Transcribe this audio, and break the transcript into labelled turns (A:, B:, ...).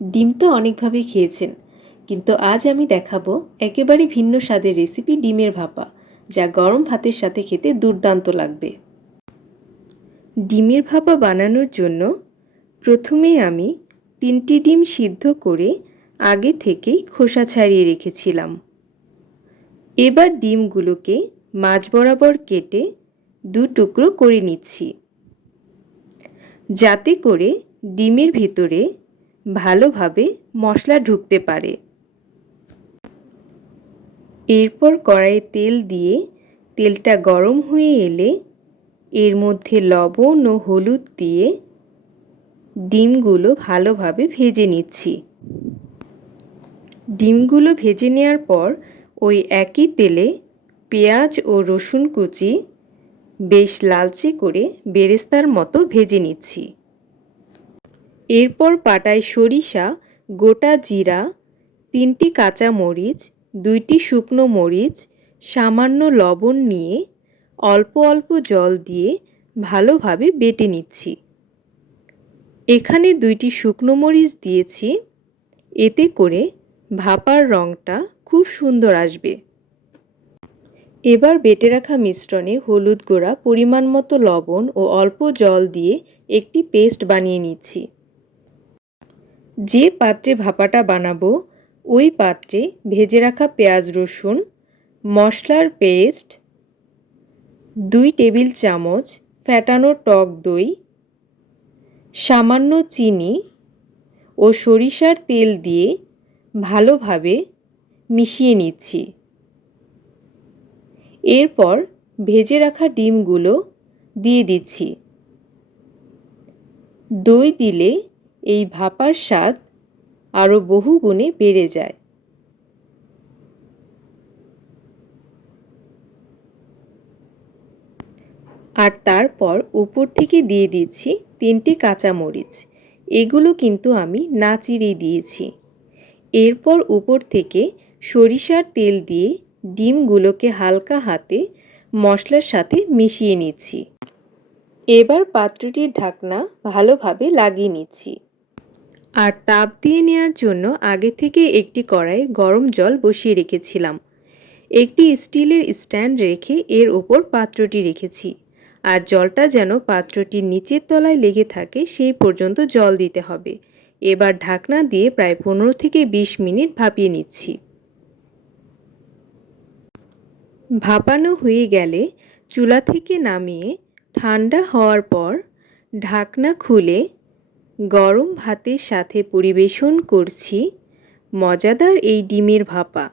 A: ডিম তো অনেকভাবেই খেয়েছেন। কিন্তু আজ আমি দেখাবো একেবারে ভিন্ন স্বাদের রেসিপি ডিমের ভাপা, যা গরম ভাতের সাথে খেতে দুর্দান্ত লাগবে। ডিমের ভাপা বানানোর জন্য প্রথমে আমি তিনটি ডিম সিদ্ধ করে আগে থেকেই খোসা ছাড়িয়ে রেখেছিলাম। এবার ডিমগুলোকে মাঝ বরাবর কেটে দু টুকরো করে নিচ্ছি। যাতে করে ডিমের ভিতরে ভালোভাবে মশলা ঢুকতে পারে। এরপর কড়াইয়ে তেল দিয়ে তেলটা গরম হয়ে এলে এর মধ্যে লবণ ও হলুদ দিয়ে ডিমগুলো ভালোভাবে ভেজে নিচ্ছি। ডিমগুলো ভেজে নেওয়ার পর ওই একই তেলে পেঁয়াজ ও রসুন কুচি বেশ লালচে করে বেরেস্তার মতো ভেজে নিচ্ছি। এরপর পাটায় সরিষা, গোটা জিরা, তিনটি কাঁচা মরিচ, দুইটি শুকনো মরিচ, সামান্য লবণ নিয়ে অল্প অল্প জল দিয়ে ভালোভাবে বেটে নিচ্ছি। এখানে দুইটি শুকনো মরিচ দিয়েছি। এতে করে ভাপার রঙটা খুব সুন্দর আসবে। এবার বেটে রাখা মিশ্রণে হলুদ গুঁড়া, পরিমাণ মতো লবণ ও অল্প জল দিয়ে একটি পেস্ট বানিয়ে নিচ্ছি। যে পাত্রে ভাপাটা বানাবো, ওই পাত্রে ভেজে রাখা পেঁয়াজ রসুন, মশলার পেস্ট, দুই টেবিল চামচ ফ্যাটানো টক দই, সামান্য চিনি ও সরিষার তেল দিয়ে ভালোভাবে মিশিয়ে নিচ্ছি। এরপর ভেজে রাখা ডিমগুলো দিয়ে দিচ্ছি। দই দিলে এই ভাপার স্বাদ আরও বহু গুণে বেড়ে যায়। আর তারপর উপর থেকে দিয়ে দিচ্ছি তিনটি কাঁচামরিচ। এগুলো কিন্তু আমি না চিরেই দিয়েছি। এরপর উপর থেকে সরিষার তেল দিয়ে ডিমগুলোকে হালকা হাতে মশলার সাথে মিশিয়ে নিচ্ছি। এবার পাত্রটির ঢাকনা ভালোভাবে লাগিয়ে নিচ্ছি। আর তাপ দিয়ে নেওয়ার জন্য আগে থেকে একটি কড়াই গরম জল বসিয়ে রেখেছিলাম। একটি স্টিলের স্ট্যান্ড রেখে এর ওপর পাত্রটি রেখেছি। আর জলটা যেন পাত্রটির নিচের তলায় লেগে থাকে সেই পর্যন্ত জল দিতে হবে। এবার ঢাকনা দিয়ে প্রায় পনেরো থেকে বিশ মিনিট ভাপিয়ে নিচ্ছি। ভাপানো হয়ে গেলে চুলা থেকে নামিয়ে ঠান্ডা হওয়ার পর ঢাকনা খুলে গরম ভাতের সাথে পরিবেশন করছি। মজাদার এই ডিমের ভাপা।